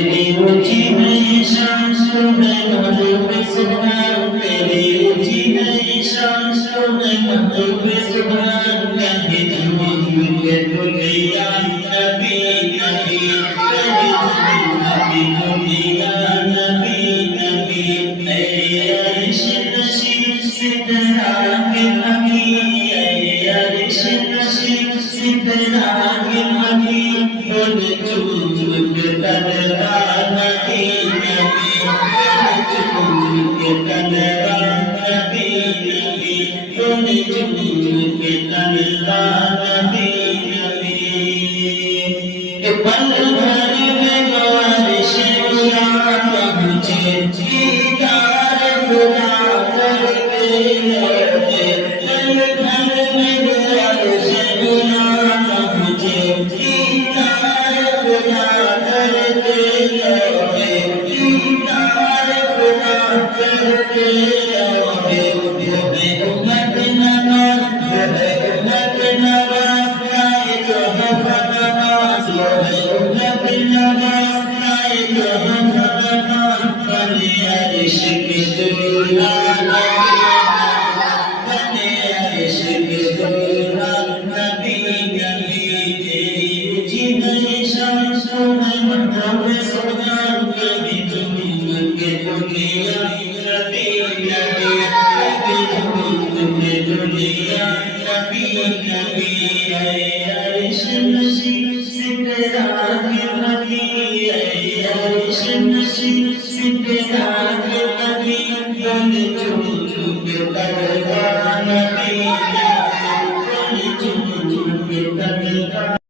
तेरी ऊंची है शान सुबह पे सुभान तेरी ऊंची है शान सुबह पे सुभान कभी तुम के दुनिया नबी नबी कभी दुनिया नबी नबी ऐ अर्श नशीब सिदरा के नबी ऐ अर्श नशीब सिदरा के नबी बोल चुप के तलवा नबी नबी बोल चुप के तलवा नबी नबी बोल चुप के तलवा नबी नबी पल भर में बारिश मुझे दीदार खुदा कर दे पल भर में बारिश मुझे दीदार खुदा कर दे दीदार खुदा कर दे उम्मत नवाज उम्मत नवाज लाए जो नवाज उम्मत नवाज लाए जो नवाज बने अर्श की दूल्हा बने अर्श की दूल्हा नबी नबी तेरी ऊंची है शान सुबह में सुभान कभी तुम के दुनिया नबी नबी कभी तुम के दुनिया नबी नबी ऐ अर्श नशीब सिदरा के नबी ऐ अर्श नशीब सिदरा